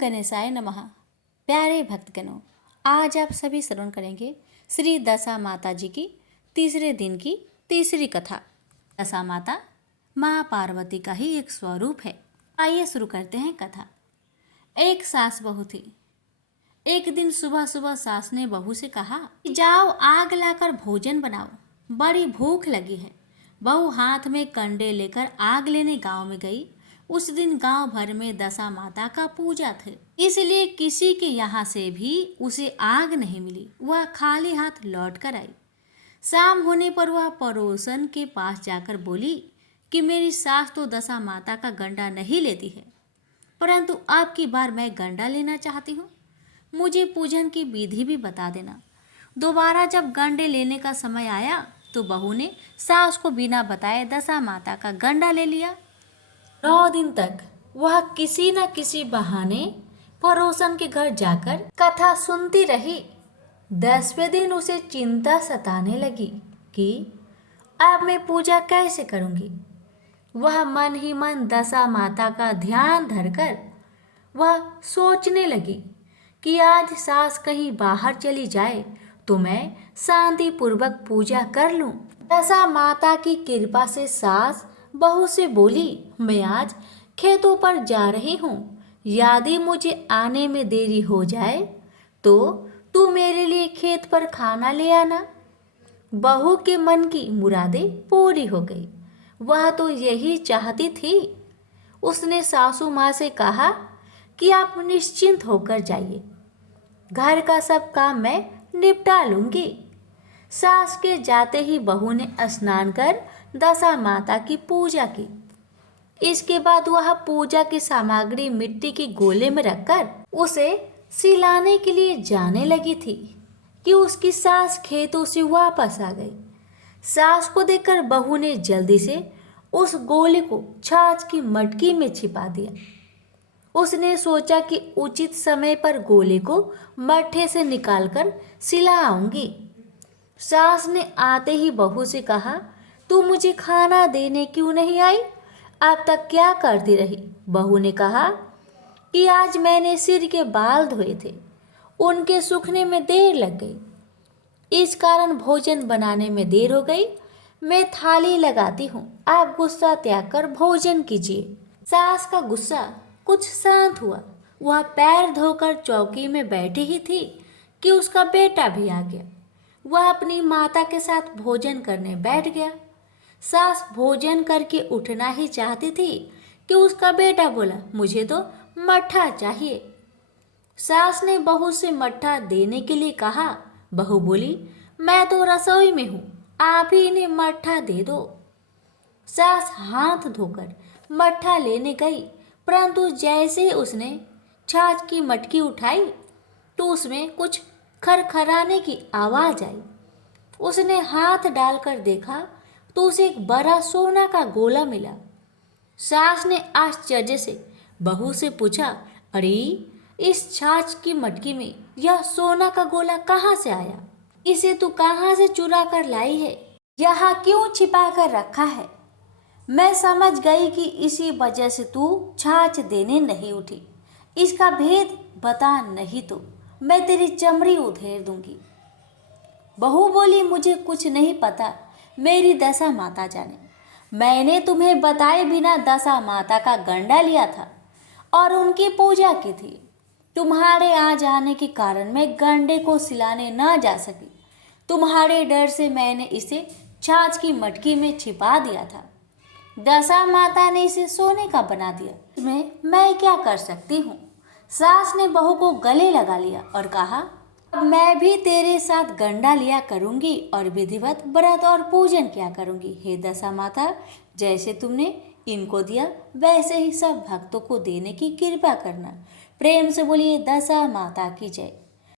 गणेशाय नमः। प्यारे भक्तगणों, आज आप सभी श्रवण करेंगे श्री दशा माता जी की तीसरे दिन की तीसरी कथा। दशा माता माँ पार्वती का ही एक स्वरूप है। आइए शुरू करते हैं कथा। एक सास बहू थी। एक दिन सुबह सुबह सास ने बहू से कहा कि जाओ आग लाकर भोजन बनाओ, बड़ी भूख लगी है। बहू हाथ में कंडे लेकर आग लेने गांव में गई। उस दिन गांव भर में दशा माता का पूजा थे, इसलिए किसी के यहाँ से भी उसे आग नहीं मिली। वह खाली हाथ लौट कर आई। शाम होने पर वह पड़ोसन के पास जाकर बोली कि मेरी सास तो दशा माता का गंडा नहीं लेती है, परंतु अब की बार मैं गंडा लेना चाहती हूँ। मुझे पूजन की विधि भी बता देना। दोबारा जब गंडे लेने का समय आया तो बहू ने सास को बिना बताए दशा माता का गंडा ले लिया। 9 दिन तक वह किसी न किसी बहाने पड़ोसन के घर जाकर कथा सुनती रही। 10वें दिन उसे चिंता सताने लगी कि अब मैं पूजा कैसे करूंगी। वह मन ही मन दशा माता का ध्यान धरकर वह सोचने लगी कि आज सास कहीं बाहर चली जाए तो मैं शांति पूर्वक पूजा कर लूं। दशा माता की कृपा से सास बहू से बोली, मैं आज खेतों पर जा रही हूँ, यदि मुझे आने में देरी हो जाए तो तू मेरे लिए खेत पर खाना ले आना। बहू के मन की मुरादें पूरी हो गई। वह तो यही चाहती थी। उसने सासू माँ से कहा कि आप निश्चिंत होकर जाइए, घर का सब काम मैं निपटा लूंगी। सास के जाते ही बहू ने स्नान कर दशा माता की पूजा की। इसके बाद वह पूजा की सामग्री मिट्टी के गोले में रखकर उसे सिलाने के लिए जाने लगी थी कि उसकी सास खेतों से वापस आ गई। सास को देखकर बहू ने जल्दी से उस गोले को छाछ की मटकी में छिपा दिया। उसने सोचा कि उचित समय पर गोले को मट्ठे से निकालकर सिला आऊंगी। सास ने आते ही बहू से कहा, तू मुझे खाना देने क्यों नहीं आई? अब तक क्या करती रही? बहू ने कहा कि आज मैंने सिर के बाल धोए थे, उनके सूखने में देर लग गई, इस कारण भोजन बनाने में देर हो गई। मैं थाली लगाती हूँ, आप गुस्सा त्याग कर भोजन कीजिए। सास का गुस्सा कुछ शांत हुआ। वह पैर धोकर चौकी में बैठी ही थी कि उसका बेटा भी आ गया। वह अपनी माता के साथ भोजन करने बैठ गया। सास भोजन करके उठना ही चाहती थी कि उसका बेटा बोला, मुझे तो मट्ठा चाहिए। सास ने बहू से मट्ठा देने के लिए कहा। बहू बोली, मैं तो रसोई में हूँ, आप ही इन्हें मट्ठा दे दो। सास हाथ धोकर मट्ठा लेने गई, परंतु जैसे ही उसने छाछ की मटकी उठाई तो उसमें कुछ खरखराने की आवाज आई। उसने हाथ डालकर देखा तो उसे एक बड़ा सोना का गोला मिला। सास ने आश्चर्य से बहू से पूछा, अरे इस छाछ की मटकी में यह सोना का गोला कहाँ से आया? इसे तू कहाँ से चुरा कर लाई है? यहाँ क्यों छिपा कर रखा है? मैं समझ गई कि इसी वजह से तू छाछ देने नहीं उठी। इसका भेद बता, नहीं तो मैं तेरी चमड़ी उधेड़ दूंगी। बहू बोली, मुझे कुछ नहीं पता, मेरी दशा माता जाने। मैंने तुम्हें बताए बिना दशा माता का गंडा लिया था और उनकी पूजा की थी। तुम्हारे आ जाने के कारण मैं गंडे को सिलाने ना जा सकी। तुम्हारे डर से मैंने इसे छाछ की मटकी में छिपा दिया था। दशा माता ने इसे सोने का बना दिया, इसमें मैं क्या कर सकती हूँ? सास ने बहू को गले लगा लिया और कहा, अब मैं भी तेरे साथ गंडा लिया करूंगी और विधिवत व्रत और पूजन किया करूंगी। हे दशा माता, जैसे तुमने इनको दिया वैसे ही सब भक्तों को देने की कृपा करना। प्रेम से बोलिए दशा माता की जय।